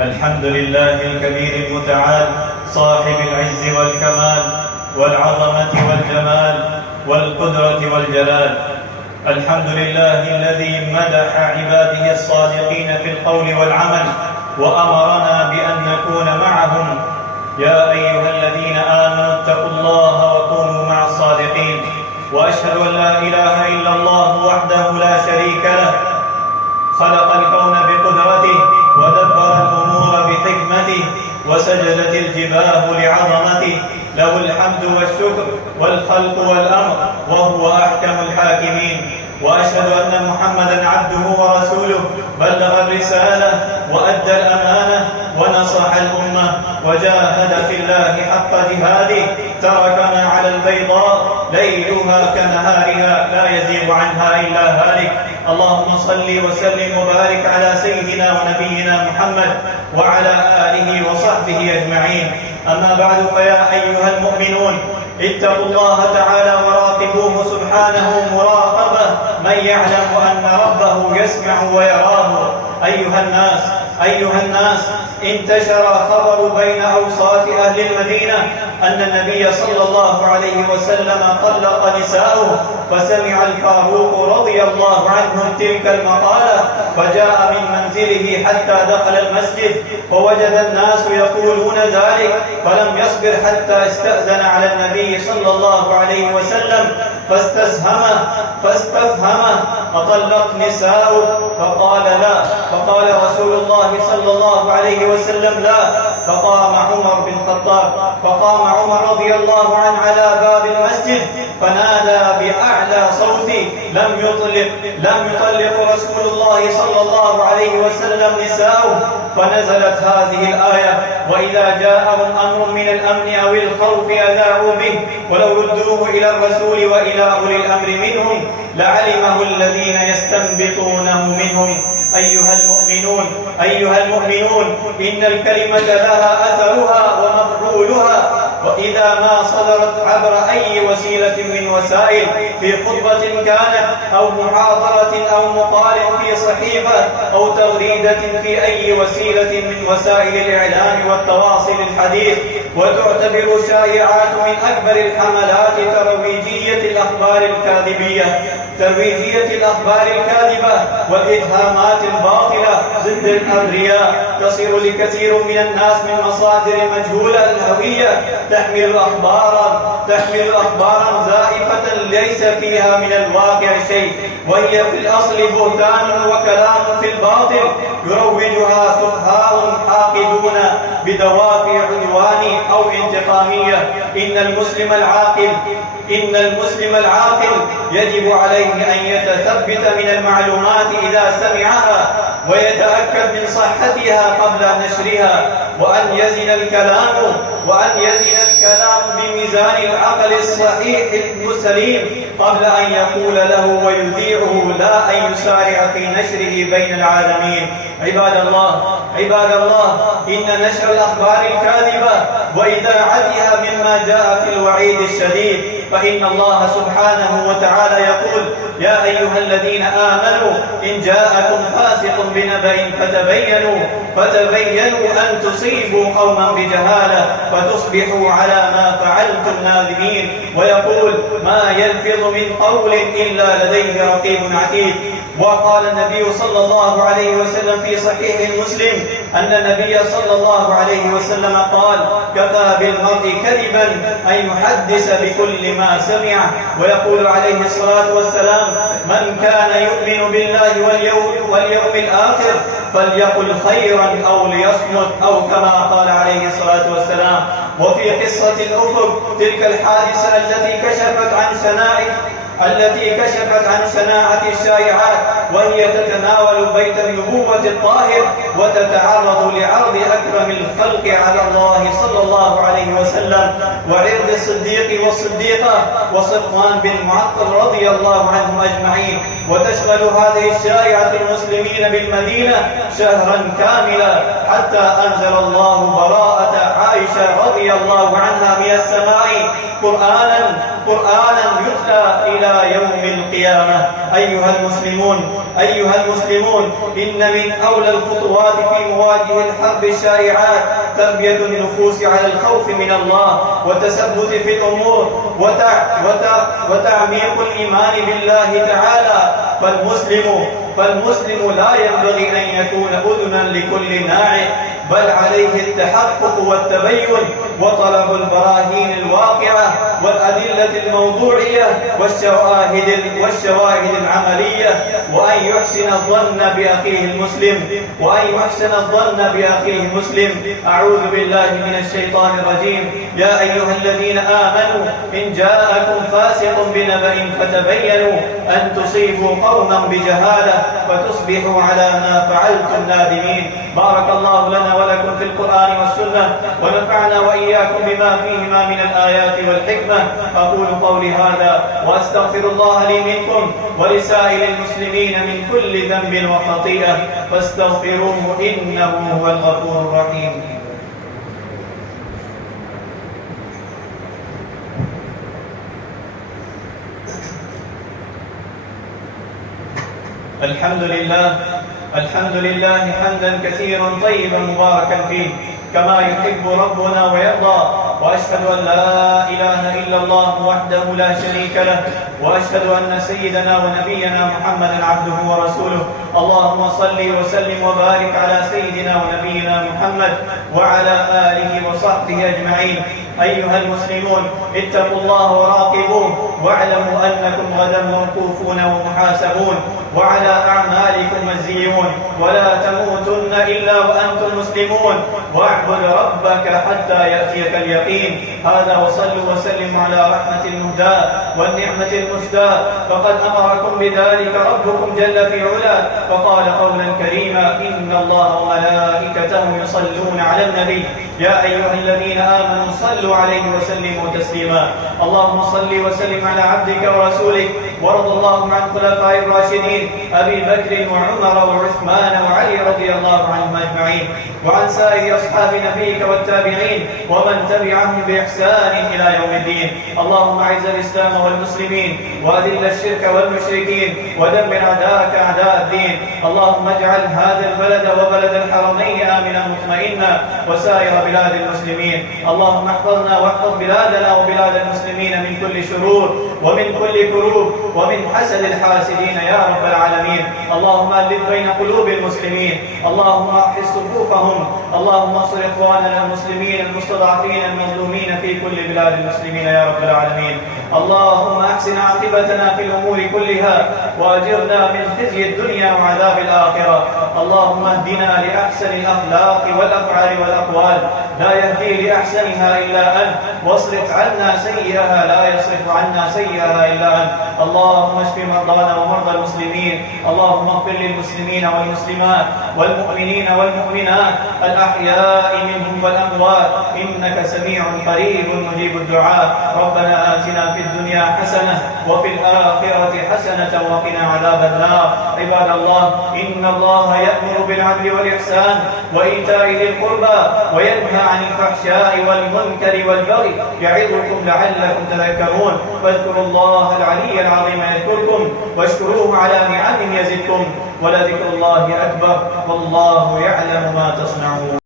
الحمد لله الكبير المتعال صاحب العز والكمال والعظمة والجمال والقدرة والجلال. الحمد لله الذي مدح عباده الصادقين في القول والعمل وأمرنا بأن نكون معهم. يا أيها الذين آمنوا اتقوا الله وكونوا مع الصادقين. وأشهد أن لا إله إلا الله وحده لا شريك له، خلق الكون بقدرته ودبر الأمور بحكمته وسجدت الجباه لعظمته. له الحمد والشكر والخلق والأمر وهو أحكم الحاكمين. وأشهد أن محمدًا عبده ورسوله، بلغ الرسالة وأدى الأمانة ونصح الأمة وجاهد في الله حق جهاده، تركنا على البيضاء ليلها كنهارها لا يزيغ عنها إلا هالك. اللهم صل وسلم وبارك على سيدنا ونبينا محمد وعلى آله وصحبه أجمعين. أما بعد، فيا أيها المؤمنون اتقوا الله تعالى وراقبوه سبحانه مراقبة من يعلم أن ربه يسمع ويراه. أيها الناس انتشر خبر بين أوساط أهل المدينة أن النبي صلى الله عليه وسلم طلق نساءه، فسمع الفاروق رضي الله عنه تلك المقالة فجاء من منزله حتى دخل المسجد فوجد الناس يقولون ذلك، فلم يصبر حتى استأذن على النبي صلى الله عليه وسلم فاستفهمه أطلق نساءه؟ فقال لا. فقال رسول الله صلى الله عليه وسلم لا. فقام عمر بن الخطاب عمر رضي الله عنه على باب المسجد فنادى بأعلى صوت لم يطلق رسول الله صلى الله عليه وسلم نساءه. فنزلت هذه الآية: وإذا جاءهم أمر من الأمن أو الخوف أذاعوا به ولو ردوه إلى الرسول وإلى أولي الأمر منهم لعلمه الذين يستنبطونه منهم. أيها المؤمنون إن الكلمة لها أثرها ومفعولها، وإذا ما صدرت عبر أي وسيلة من وسائل، في خطبة كانت أو محاضرة أو مقال في صحيفة أو تغريدة في أي وسيلة من وسائل الإعلام والتواصل الحديث، وتعتبر شائعات من أكبر الحملات ترويجية الأخبار الكاذبة والإتهامات الباطلة ضد الأبرياء، تصير لكثير من الناس من مصادر مجهولة الهوية تحمل أخبارا زائفة ليس فيها من الواقع شيء، وهي في الأصل بهتان وكلام في الباطل يروجها سفهاء حاقدون بدوافع عدوان أو انتقامية. إن المسلم العاقل يجب عليه أن يتثبت من المعلومات إذا سمعها ويتأكد من صحتها قبل نشرها، وأن يزن الكلام بميزان العقل الصحيح السليم قبل أن يقول له ويذيعه، لا أن يسارع في نشره بين العالمين. عباد الله إن نشر الأخبار الكاذبة وإذاعتها مما جاء في الوعيد الشديد، فإن الله سبحانه وتعالى يقول: يا أيها الذين آمنوا إن جاءكم فاسق بنبأ فتبينوا أن تصيبوا قوما بجهالة فتصبحوا على ما فعلتم نادمين. ويقول: ما يلفظ من قول إلا لديه رقيب عتيد. وقال النبي صلى الله عليه وسلم في صحيح مسلم أن النبي صلى الله عليه وسلم قال: كفى بالمرء كذبا أن يحدث بكل ما سمع. ويقول عليه الصلاة والسلام: من كان يؤمن بالله واليوم الآخر فليقل خيرا أو ليصمت، أو كما قال عليه الصلاة والسلام. وفي قصة الأفق تلك الحادثة التي كشفت عن شناعة الشائعات، وهي تتناول بيت النبوة الطاهر وتتعرض لعرض أكرم الخلق على الله صلى الله عليه وسلم وعرض الصديق والصديقة وصفوان بن معطل رضي الله عنهم أجمعين، وتشغل هذه الشائعة المسلمين بالمدينة شهرا كاملا حتى أنزل الله براءة عائشة رضي الله عنها من السماء قرآنا يتلى إلى يوم القيامة. أيها المسلمون، إن من أولى الخطوات في مواجهة الحرب الشائعات تربية النفوس على الخوف من الله وتثبت في الأمور وتعميق الإيمان بالله تعالى. فالمسلم لا ينبغي أن يكون أذنا لكل ناعم، بل عليه التحقق والتبين وطلب البراهين الواقعة والأدلة الموضوعية والشواهد العملية، وأن يحسن الظن بأخيه المسلم. أعوذ بالله من الشيطان الرجيم. يا أيها الذين آمنوا إن جاءكم فاسق بنبأ فتبينوا أن تصيبوا قوما بجهالة فتصبحوا على ما فعلتم نادمين. بارك الله لنا ولكم في القرآن والسنة، ونفعنا وإياكم بما فيهما من الآيات والحكمة. أقول قولي هذا وأستغفر الله لي منكم ولسائر المسلمين من كل ذنب وخطيئة، فاستغفروه إنه هو الغفور الرحيم. الحمد لله حمدا كثيرا طيبا مباركا فيه كما يحب ربنا ويرضى، وأشهد أن لا إله إلا الله وحده لا شريك له، وأشهد أن سيدنا ونبينا محمدا عبده ورسوله. اللهم صل وسلم وبارك على سيدنا ونبينا محمد وعلى آله وصحبه أجمعين. أيها المسلمون، اتقوا الله وراقبوه، واعلموا أنكم غدا موقوفون ومحاسبون وعلى أعمالكم مجزيون، ولا تموتن إلا وأنتم مسلمون، واعبد ربك حتى يأتيك اليقين. هذا وصلوا وسلموا على رحمة المهداة والنعمة المسداة، فقد أمركم بذلك ربكم جل في علاه، فقال قولا كريما: إن الله وملائكته يصلون على النبي يا أيها الذين آمنوا صلوا عليه وسلموا تسليما. اللهم صل وسلم على عبدك ورسولك، وارض اللهم عن خلفاء الراشدين أبي بكر وعمر وعثمان وعلي رضي الله عنهم أجمعين، وعن سائر أصحاب نبيك والتابعين ومن تبعهم بإحسان إلى يوم الدين. اللهم أعز الإسلام والمسلمين، وأذل الشرك والمشركين، ودمر أعداءك أعداء الدين. اللهم اجعل هذا البلد وبلد الحرمين آمنا مطمئنا، وسائر بلاد المسلمين. اللهم احفظنا واحفظ بلادنا وبلاد المسلمين من كل شرور ومن كل كروب ومن حسد الحاسدين يا رب العالمين. اللهم ألف بين قلوب المسلمين، اللهم أحس صفوفهم، اللهم انصر إخواننا المسلمين المستضعفين المظلومين في كل بلاد المسلمين يا رب العالمين. اللهم أحسن عاقبتنا في الأمور كلها، وأجرنا من خزي الدنيا وعذاب الآخرة. اللهم اهدنا لأحسن الأخلاق والأفعال والأقوال، لا يهدي لأحسنها إلا أنت، واصرف عنا سيئها لا يصرف عنا سيئها إلا أنت. اللهم اشف مرضانا ومرضى المسلمين، اللهم اغفر للمسلمين والمسلمات والمؤمنين والمؤمنات الأحياء منهم والأموات، إنك سميع قريب مجيب الدعاء. ربنا آتنا في الدنيا حسنة وفي الآخرة حسنة وقنا عذاب النار. عباد الله، إن الله يأمر بالعدل والإحسان وإيتاء ذي القربى وينهى عن الفحشاء والمنكر والبغي، يعظكم لعلكم تذكرون. فاذكروا الله العلي العظيم يذكركم، واشكروه على نعمه يزدكم، ولذكر الله أكبر، والله يعلم ما تصنعون.